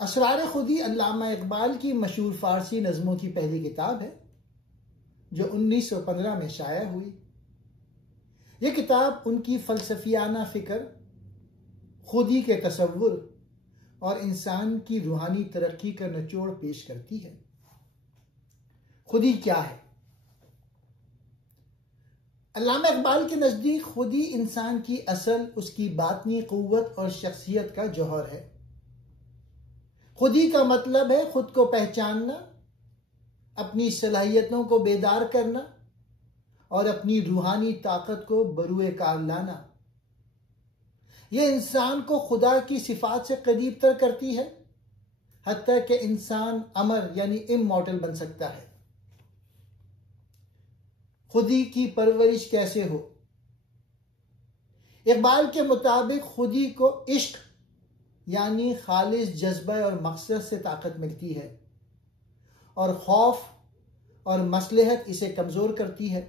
असरार खुदी अल्लामा इकबाल की मशहूर फारसी नज़मों की पहली किताब है जो 1915 में शाया हुई। यह किताब उनकी फ़लसफ़ियाना फ़िक्र, खुदी के तसव्वुर और इंसान की रूहानी तरक्की का निचोड़ पेश करती है। खुदी क्या है? अल्लामा इकबाल के नज़दीक खुदी इंसान की असल, उसकी बातनी क़ुव्वत और शख्सियत का जौहर है। खुदी का मतलब है खुद को पहचानना, अपनी सलाहियतों को बेदार करना और अपनी रूहानी ताकत को बरूए कार लाना। यह इंसान को खुदा की सिफात से करीब तर करती है, हत्ता कि इंसान अमर यानी इमॉर्टल बन सकता है। खुदी की परवरिश कैसे हो? इकबाल के मुताबिक खुदी को इश्क यानी खालिस जज्बा और मकसद से ताकत मिलती है और खौफ और मसलहत इसे कमज़ोर करती है।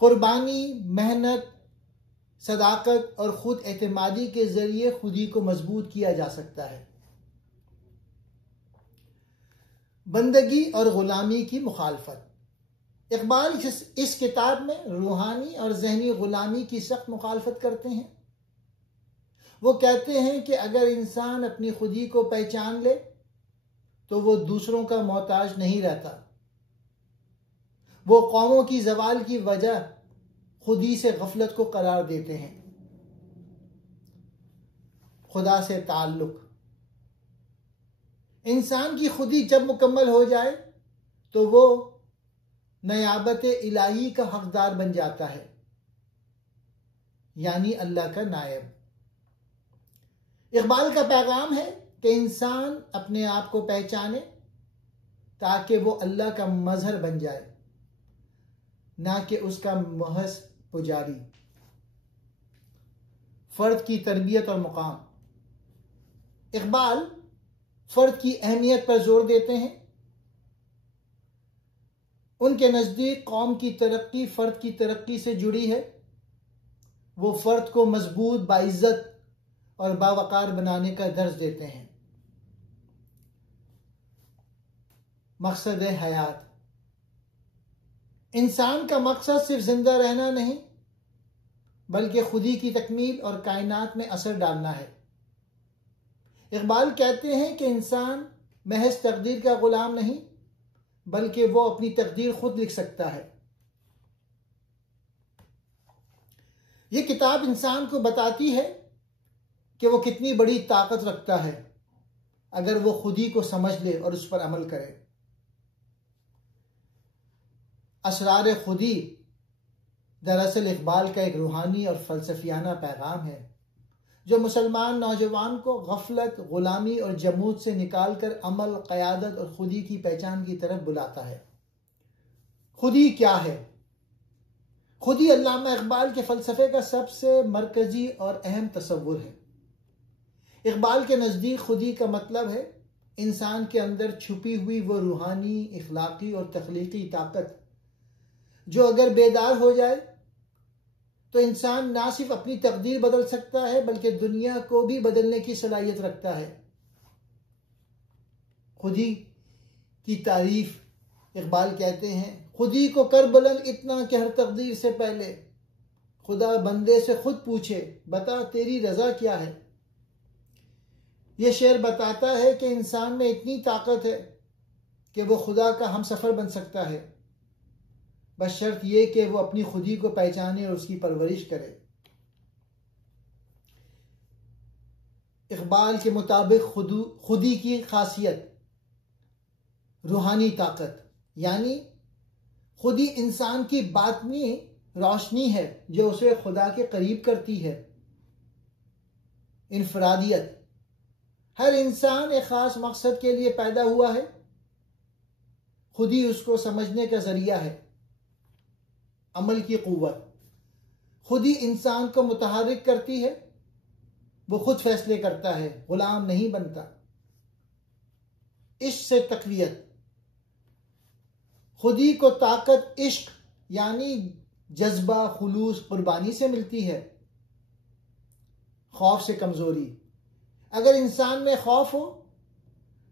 कुर्बानी, मेहनत, सदाकत और खुद एतमादी के ज़रिए खुदी को मजबूत किया जा सकता है। बंदगी और ग़ुलामी की मुखालफत। इकबाल इस किताब में रूहानी और जहनी ग़ुलामी की सख्त मुखालफत करते हैं। वो कहते हैं कि अगर इंसान अपनी खुदी को पहचान ले तो वो दूसरों का मोहताज नहीं रहता। वो कौमों की ज़वाल की वजह खुदी से गफलत को करार देते हैं। खुदा से ताल्लुक। इंसान की खुदी जब मुकम्मल हो जाए तो वो नयाबत इलाही का हकदार बन जाता है, यानी अल्लाह का नायब। इकबाल का पैगाम है कि इंसान अपने आप को पहचाने ताकि वो अल्लाह का मजहर बन जाए, ना कि उसका महज पुजारी। फर्द की तरबियत और मुकाम। इकबाल फर्द की अहमियत पर जोर देते हैं। उनके नज़दीक कौम की तरक्की फर्द की तरक्की से जुड़ी है। वो फर्द को मजबूत, बाइज्जत और बावकार बनाने का दर्ज देते हैं। मकसद हयात। इंसान का मकसद सिर्फ जिंदा रहना नहीं बल्कि खुदी की तकमील और कायनात में असर डालना है। इकबाल कहते हैं कि इंसान महज तकदीर का गुलाम नहीं बल्कि वो अपनी तकदीर खुद लिख सकता है। ये किताब इंसान को बताती है कि वो कितनी बड़ी ताकत रखता है अगर वो खुदी को समझ ले और उस पर अमल करे। असरार खुदी दरअसल इकबाल का एक रूहानी और फलसफियाना पैगाम है जो मुसलमान नौजवान को गफलत, गुलामी और जमूत से निकालकर अमल, क़यादत और खुदी की पहचान की तरफ बुलाता है। खुदी क्या है? खुदी अल्लामा इकबाल के फ़लसफ़े का सबसे मरकजी और अहम तसव्वुर है। इकबाल के नज़दीक खुदी का मतलब है इंसान के अंदर छुपी हुई वो रूहानी, इखलाकी और तख्लीकी ताकत जो अगर बेदार हो जाए तो इंसान ना सिर्फ अपनी तकदीर बदल सकता है बल्कि दुनिया को भी बदलने की सलाहियत रखता है। खुदी की तारीफ इकबाल कहते हैं, खुदी को कर बुलंद इतना कि हर तकदीर से पहले खुदा बंदे से खुद पूछे, बता तेरी रजा क्या है। यह शेर बताता है कि इंसान में इतनी ताकत है कि वो खुदा का हम सफ़र बन सकता है, बस शर्त यह कि वो अपनी खुदी को पहचाने और उसकी परवरिश करे। इकबाल के मुताबिक खुदी की खासियत रूहानी ताकत, यानी खुदी इंसान की बातनी रोशनी है जो उसे खुदा के करीब करती है। इनफरादियत। हर इंसान एक खास मकसद के लिए पैदा हुआ है, खुदी उसको समझने का जरिया है। अमल की क़ुव्वत। खुदी इंसान को मुतहर्रिक करती है, वो खुद फैसले करता है, गुलाम नहीं बनता। इश्क से तक़वियत। खुदी को ताकत इश्क यानी जज्बा, खुलूस, कुर्बानी से मिलती है। खौफ से कमजोरी। अगर इंसान में खौफ हो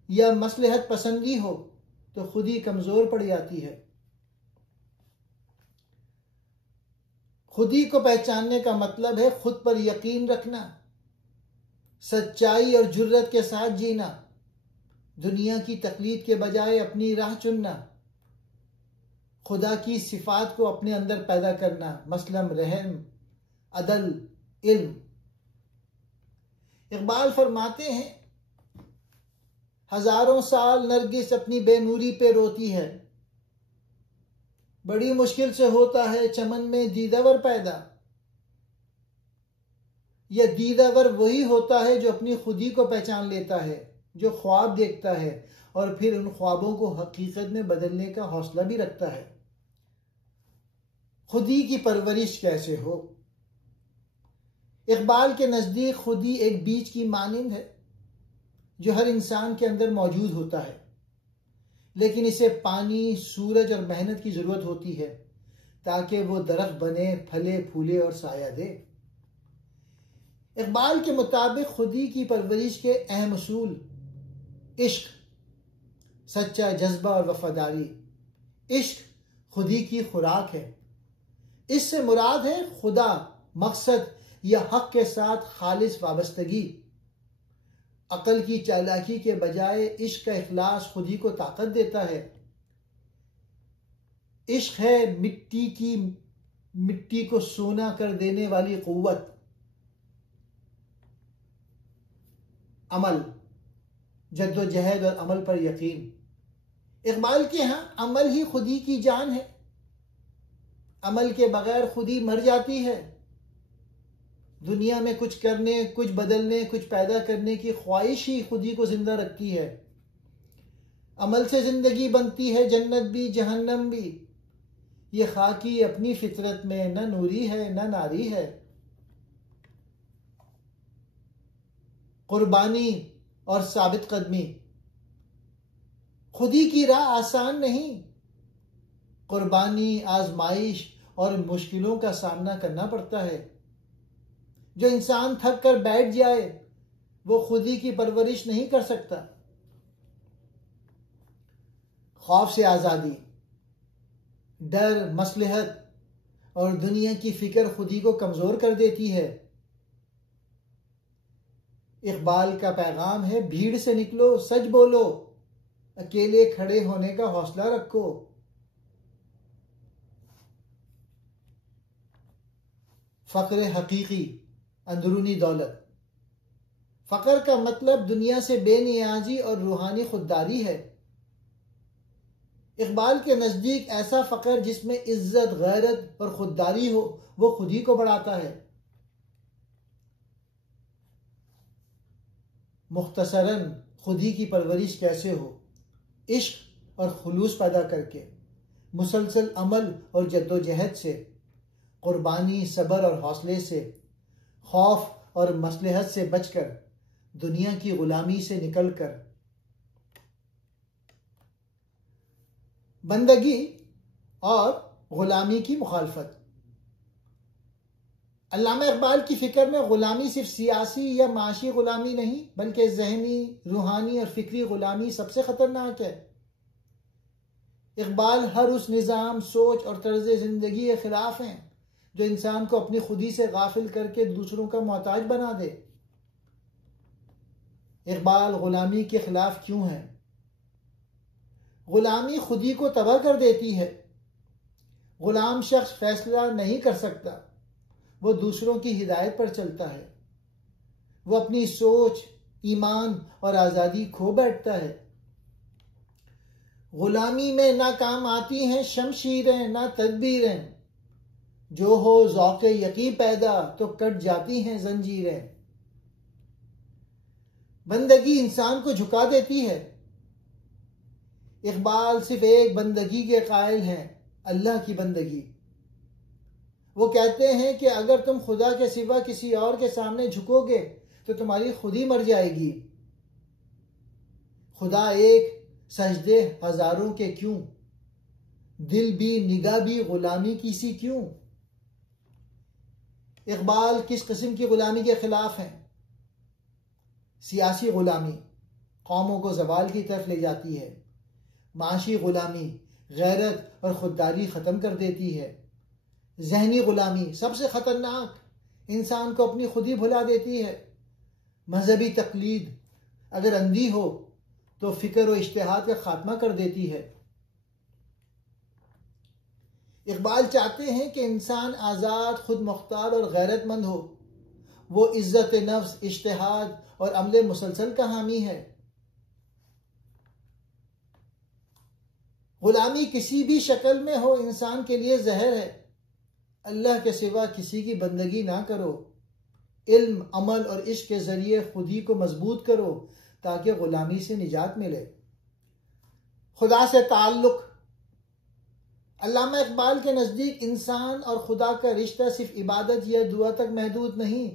या मसलहत पसंदी हो तो खुद ही कमजोर पड़ जाती है। खुदी को पहचानने का मतलब है खुद पर यकीन रखना, सच्चाई और जुर्रत के साथ जीना, दुनिया की तकलीद के बजाय अपनी राह चुनना, खुदा की सिफात को अपने अंदर पैदा करना, मसलन रहम, अदल, इल्म। इकबाल फरमाते हैं, हजारों साल नरगिस अपनी बेनूरी पे रोती है, बड़ी मुश्किल से होता है चमन में दीदावर पैदा। यह दीदावर वही होता है जो अपनी खुदी को पहचान लेता है, जो ख्वाब देखता है और फिर उन ख्वाबों को हकीकत में बदलने का हौसला भी रखता है। खुदी की परवरिश कैसे हो? इकबाल के नजदीक खुदी एक बीज की मानिंद है जो हर इंसान के अंदर मौजूद होता है, लेकिन इसे पानी, सूरज और मेहनत की जरूरत होती है ताकि वो दरख्त बने, फले फूले और साया दे। इकबाल के मुताबिक खुदी की परवरिश के अहम उसूल इश्क, सच्चा जज्बा और वफादारी। इश्क खुदी की खुराक है। इससे मुराद है खुदा, मकसद या हक के साथ खालिस वाबस्तगी। अकल की चालाकी के बजाय इश्क का इखलास खुदी को ताकत देता है। इश्क है मिट्टी को सोना कर देने वाली कुव्वत। अमल, जद्दोजहद और अमल पर यकीन। इकबाल के यहां अमल ही खुदी की जान है। अमल के बगैर खुदी मर जाती है। दुनिया में कुछ करने, कुछ बदलने, कुछ पैदा करने की ख्वाहिश ही खुदी को जिंदा रखती है। अमल से जिंदगी बनती है, जन्नत भी जहन्नम भी। ये खाकी अपनी फितरत में न नूरी है न नारी है। कुर्बानी और साबित कदमी। खुदी की राह आसान नहीं। कुर्बानी, आजमाइश और मुश्किलों का सामना करना पड़ता है। जो इंसान थक कर बैठ जाए वो खुदी की परवरिश नहीं कर सकता। खौफ से आजादी, डर, मसलहत और दुनिया की फिक्र खुदी को कमजोर कर देती है। इकबाल का पैगाम है, भीड़ से निकलो, सच बोलो, अकेले खड़े होने का हौसला रखो। फक्र हकीकी, अंदरूनी दौलत। फकर का मतलब दुनिया से बेनियाजी और रूहानी खुददारी है। इकबाल के नजदीक ऐसा फकर जिसमें इज्जत, गैरत और खुददारी हो वो खुदी को बढ़ाता है। मुख्तसरन खुदी की परवरिश कैसे हो? इश्क और खुलूस पैदा करके, मुसलसल अमल और जद्दोजहद से, कुर्बानी, सब्र और हौसले से, खौफ और मसलहत से बचकर, दुनिया की गुलामी से निकलकर। बंदगी और गुलामी की मुखालफत। अल्लामा इकबाल की फिक्र में गुलामी सिर्फ सियासी या माशी गुलामी नहीं बल्कि जहनी, रूहानी और फिक्री गुलामी सबसे खतरनाक है। इकबाल हर उस निज़ाम, सोच और तर्ज जिंदगी के खिलाफ हैं जो इंसान को अपनी खुदी से गाफिल करके दूसरों का मोहताज बना दे। इकबाल गुलामी के खिलाफ क्यों है? गुलामी खुदी को तबाह कर देती है। गुलाम शख्स फैसला नहीं कर सकता, वो दूसरों की हिदायत पर चलता है। वो अपनी सोच, ईमान और आज़ादी खो बैठता है। गुलामी में ना काम आती हैं शमशीरें ना तदबीरें, जो हो ज़ौक़े यकीन पैदा तो कट जाती हैं जंजीरें। बंदगी इंसान को झुका देती है। इकबाल सिर्फ एक बंदगी के कायल हैं, अल्लाह की बंदगी। वो कहते हैं कि अगर तुम खुदा के सिवा किसी और के सामने झुकोगे तो तुम्हारी खुद ही मर जाएगी। खुदा एक, सजदे हजारों के क्यों, दिल भी निगाह भी गुलामी की सी क्यों। इकबाल किस किस्म की गुलामी के खिलाफ हैं? सियासी गुलामी कौमों को जवाल की तरफ ले जाती है। माशी गुलामी गैरत और खुददारी ख़त्म कर देती है। जहनी गुलामी सबसे ख़तरनाक, इंसान को अपनी खुद ही भुला देती है। मजहबी तकलीद अगर अंधी हो तो फ़िक्र और इज्तिहाद का खात्मा कर देती है। इकबाल चाहते हैं कि इंसान आज़ाद, खुद मुख्तार और गैरतमंद हो। वो इज्जत नफ्स, इज्तिहाद और अमल मुसलसल का हामी है। गुलामी किसी भी शक्ल में हो इंसान के लिए जहर है। अल्लाह के सिवा किसी की बंदगी ना करो। इल्म, अमल और इश्क के जरिए खुद ही को मजबूत करो ताकि गुलामी से निजात मिले। खुदा से ताल्लुक। अल्लामा इकबाल के नज़दीक इंसान और खुदा का रिश्ता सिर्फ इबादत या दुआ तक महदूद नहीं,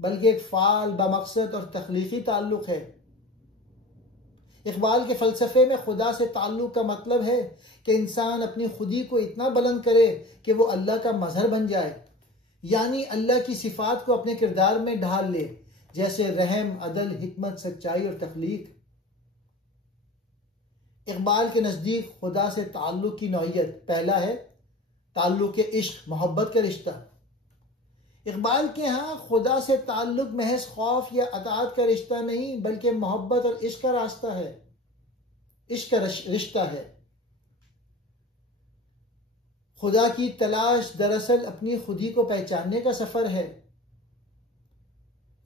बल्कि एक फ़ाल, बामक़सद और तख्लीक़ी ताल्लुक़ है। इकबाल के फ़लसफ़े में खुदा से ताल्लुक़ का मतलब है कि इंसान अपनी खुदी को इतना बुलंद करे कि वो अल्लाह का मज़हर बन जाए, यानी अल्लाह की सिफ़ात को अपने किरदार में ढाल ले, जैसे रहम, अदल, हिकमत, सच्चाई और तख्लीक़। इकबाल के नज़दीक खुदा से ताल्लुक़ की नौइयत, पहला है ताल्लुक़ इश्क़, मोहब्बत का रिश्ता। इकबाल के यहाँ खुदा से ताल्लुक़ महज खौफ या अताअत का रिश्ता नहीं, बल्कि मोहब्बत और इश्क़ का रास्ता है, इश्क़ का रिश्ता है। खुदा की तलाश दरअसल अपनी खुदी को पहचानने का सफ़र है।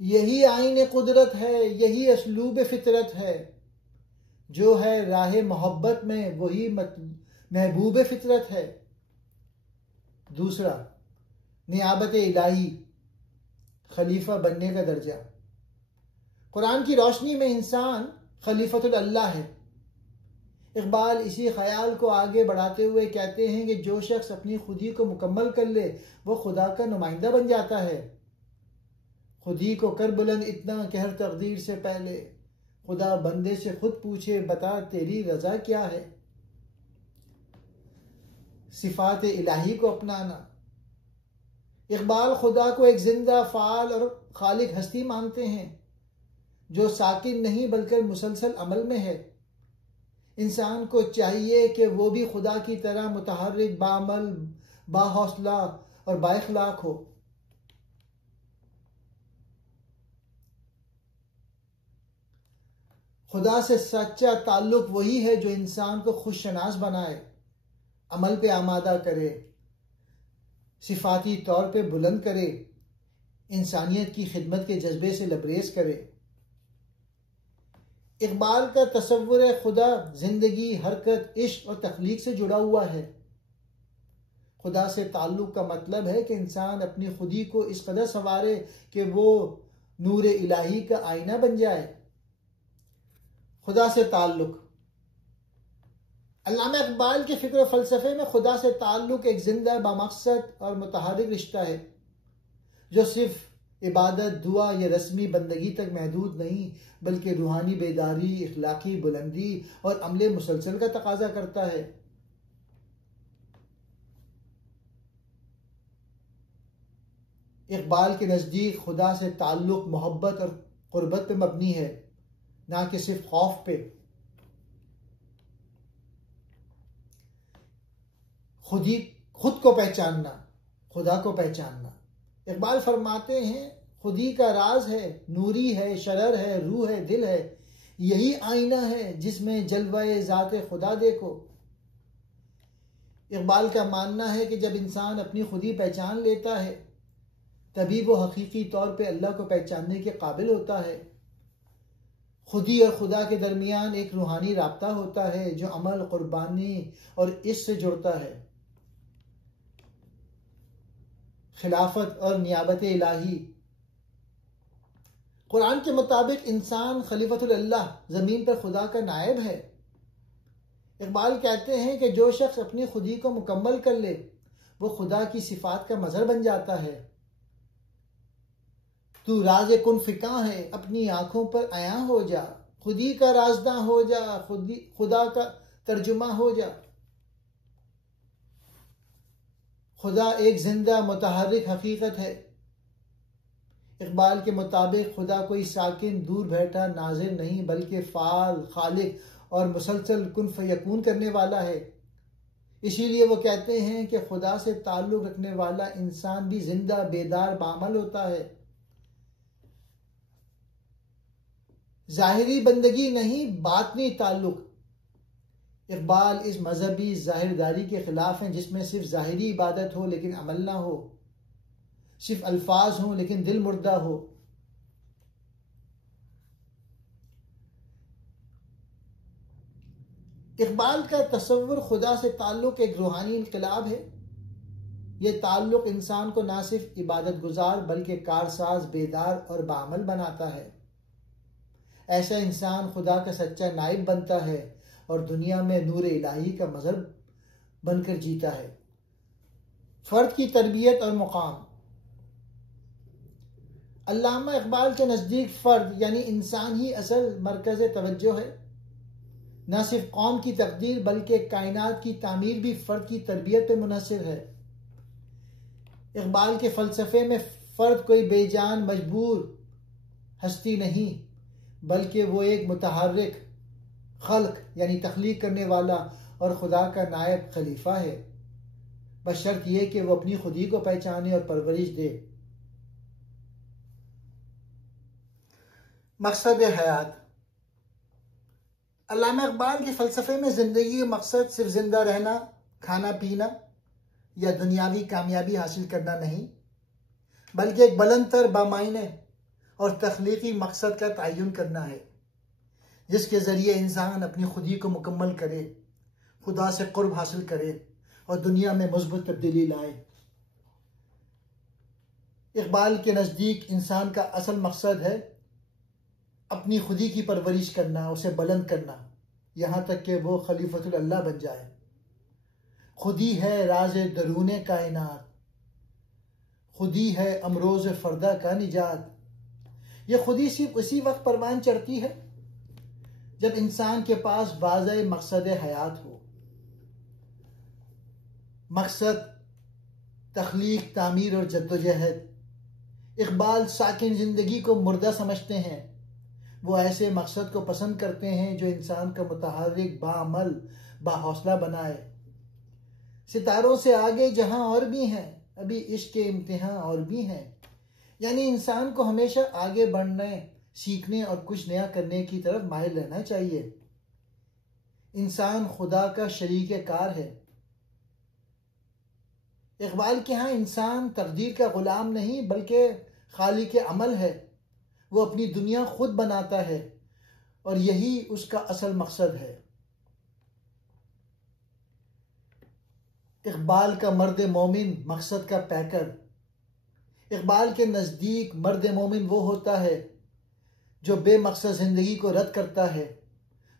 यही आईने कुदरत है, यही असलूब फितरत है। जो है राह मोहब्बत में वही महबूब फितरत है। दूसरा, नियाबत इलाही, खलीफा बनने का दर्जा। कुरान की रोशनी में इंसान खलीफतुल अल्लाह है। इकबाल इसी ख्याल को आगे बढ़ाते हुए कहते हैं कि जो शख्स अपनी खुदी को मुकम्मल कर ले वो खुदा का नुमाइंदा बन जाता है। खुदी को कर बुलंद इतना कि हर तकदीर से पहले खुदा बंदे से खुद पूछे, बता तेरी रजा क्या है। सिफात इलाही को अपनाना। इकबाल खुदा को एक जिंदा, फाल और खालिक हस्ती मानते हैं जो साकिन नहीं बल्कि मुसलसल अमल में है। इंसान को चाहिए कि वो भी खुदा की तरह मुतहर्रिक, बाअमल, बाहौसला और बाइखलाक हो। खुदा से सच्चा ताल्लुक वही है जो इंसान को खुशशनास बनाए, अमल पे आमादा करे, सिफाती तौर पे बुलंद करे, इंसानियत की खिदमत के जज्बे से लबरेज करे। इकबाल का तसव्वुर खुदा जिंदगी, हरकत, इश्क और तख्लीक से जुड़ा हुआ है। खुदा से ताल्लुक का मतलब है कि इंसान अपनी खुदी को इस कदर संवारे कि वो नूर इलाही का आईना बन जाए। खुदा से ताल्लुक। अल्लामा इकबाल के फ़िक्र फ़लसफ़े में खुदा से ताल्लुक एक जिंदा, बामक़सद और मुतहर्रिक रिश्ता है जो सिर्फ इबादत, दुआ या रस्मी बंदगी तक महदूद नहीं बल्कि रूहानी बेदारी, इखलाकी बुलंदी और अमले मुसलसल का तकाजा करता है। इकबाल के नज़दीक खुदा से ताल्लुक मोहब्बत और क़ुर्बत पे मबनी है, ना कि सिर्फ खौफ पे। खुद को पहचानना, खुदा को पहचानना। इकबाल फरमाते हैं खुदी का राज है, नूरी है, शरर है, रूह है, दिल है। यही आईना है जिसमें जलवाए ज़ाते खुदा देखो। इकबाल का मानना है कि जब इंसान अपनी खुदी पहचान लेता है तभी वो हकीकी तौर पे अल्लाह को पहचानने के काबिल होता है। खुदी और खुदा के दरमियान एक रूहानी राब्ता होता है जो अमल, कुर्बानी और इससे जुड़ता है। खिलाफत और नियाबत इलाही। कुरान के मुताबिक इंसान खलीफतुल अल्लाह, ज़मीन पर खुदा का नायब है। इकबाल कहते हैं कि जो शख्स अपनी खुदी को मुकम्मल कर ले वो खुदा की सिफात का मज़हर बन जाता है। तू राज़े कुन फिका है, अपनी आंखों पर आया हो जा, खुदी का राजदां हो जा, खुदा का तर्जुमा हो जा। खुदा एक जिंदा मुतहर्रिक हकीकत है। इकबाल के मुताबिक खुदा कोई साकिन दूर बैठा नाजिर नहीं, बल्कि फ़ाल, खालिक और मुसलसल कुन फयकून करने वाला है। इसीलिए वो कहते हैं कि खुदा से ताल्लुक़ रखने वाला इंसान भी जिंदा बेदार बामल होता है। ज़ाहिरी बंदगी नहीं, बातनी ताल्लुक़। इकबाल इस मजहबी ज़ाहिरदारी के खिलाफ हैं जिसमें सिर्फ ज़ाहिरी इबादत हो लेकिन अमल ना हो, सिर्फ अल्फाज हों लेकिन दिल मुर्दा हो। इकबाल का तसव्वुर खुदा से ताल्लुक़ एक रूहानी इनकलाब है। यह ताल्लुक़ इंसान को ना सिर्फ इबादत गुजार बल्कि कारसाज, बेदार और बामल बनाता है। ऐसा इंसान खुदा का सच्चा नाइब बनता है और दुनिया में नूर इलाही का मज़हर बनकर जीता है। फ़र्द की तरबियत और मुकाम। अल्लामा इकबाल के नज़दीक फ़र्द यानी इंसान ही असल मरकज़ तवज्जो है। न सिर्फ कौम की तकदीर बल्कि कायनात की तामीर भी फ़र्द की तरबियत पर मुनहसर है। इकबाल के फ़लसफ़े में फ़र्द कोई बेजान मजबूर हस्ती नहीं, बल्कि वो एक मुतहर्रिक खल्क यानी तख्लीक करने वाला और खुदा का नायब खलीफा है, बशर्त ये कि वो अपनी खुदी को पहचाने और परवरिश दे। मकसद हयात। अल्लामा इकबाल के फ़लसफ़े में ज़िंदगी का मकसद सिर्फ ज़िंदा रहना, खाना पीना या दुनियावी कामयाबी हासिल करना नहीं, बल्कि एक बुलंदतर, बामायने और तख्लीकी मकसद का तयन करना है, जिसके ज़रिए इंसान अपनी खुदी को मुकम्मल करे, खुदा से क़ुर्ब हासिल करे और दुनिया में मुस्बत तब्दीली लाए। इकबाल के नज़दीक इंसान का असल मकसद है अपनी खुदी की परवरिश करना, उसे बुलंद करना, यहाँ तक कि वो खलीफतुल अल्लाह बन जाए। खुदी है राज़े दरूने कायनात, खुदी है अमरोज़ फ़र्दा का निजात। ये खुदी सिर्फ उसी वक्त परवान चढ़ती है जब इंसान के पास वाज़े मकसद हयात हो। मकसद, तख्लीक, तामीर और जद्दोजहद। इकबाल साकिन ज़िंदगी को मुर्दा समझते हैं। वो ऐसे मकसद को पसंद करते हैं जो इंसान का मुतहर्रिक, बाअमल, बाहौसला बनाए। सितारों से आगे जहां और भी हैं, अभी इश्क के इम्तिहान और भी हैं। यानी इंसान को हमेशा आगे बढ़ने, सीखने और कुछ नया करने की तरफ माहिल रहना चाहिए। इंसान खुदा का शरीक कार है। इकबाल के यहाँ इंसान तकदीर का गुलाम नहीं बल्कि खालिक अमल है। वो अपनी दुनिया खुद बनाता है और यही उसका असल मकसद है। इकबाल का मर्द मोमिन मकसद का पैकर। इकबाल के नज़दीक मर्द मोमिन वो होता है जो बेमकसद ज़िंदगी को रद्द करता है,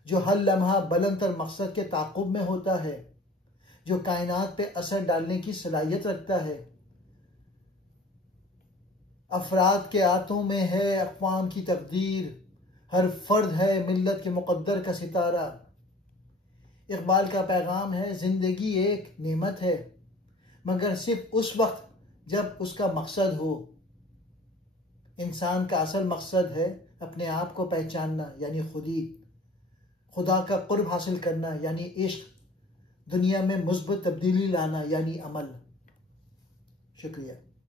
जो हर लम्हा बुलंदतर मकसद के ताक़ुब में होता है, जो कायनात पे असर डालने की सलाहियत रखता है। अफराद के हाथों में है अक़वाम की तकदीर, हर फर्द है मिल्लत के मुक़द्दर का सितारा। इकबाल का पैगाम है ज़िंदगी एक नेमत है, मगर सिर्फ उस वक्त जब उसका मकसद हो। इंसान का असल मकसद है अपने आप को पहचानना यानी खुदी, खुदा का क़ुर्ब हासिल करना यानी इश्क, दुनिया में मुस्बत तब्दीली लाना यानी अमल। शुक्रिया।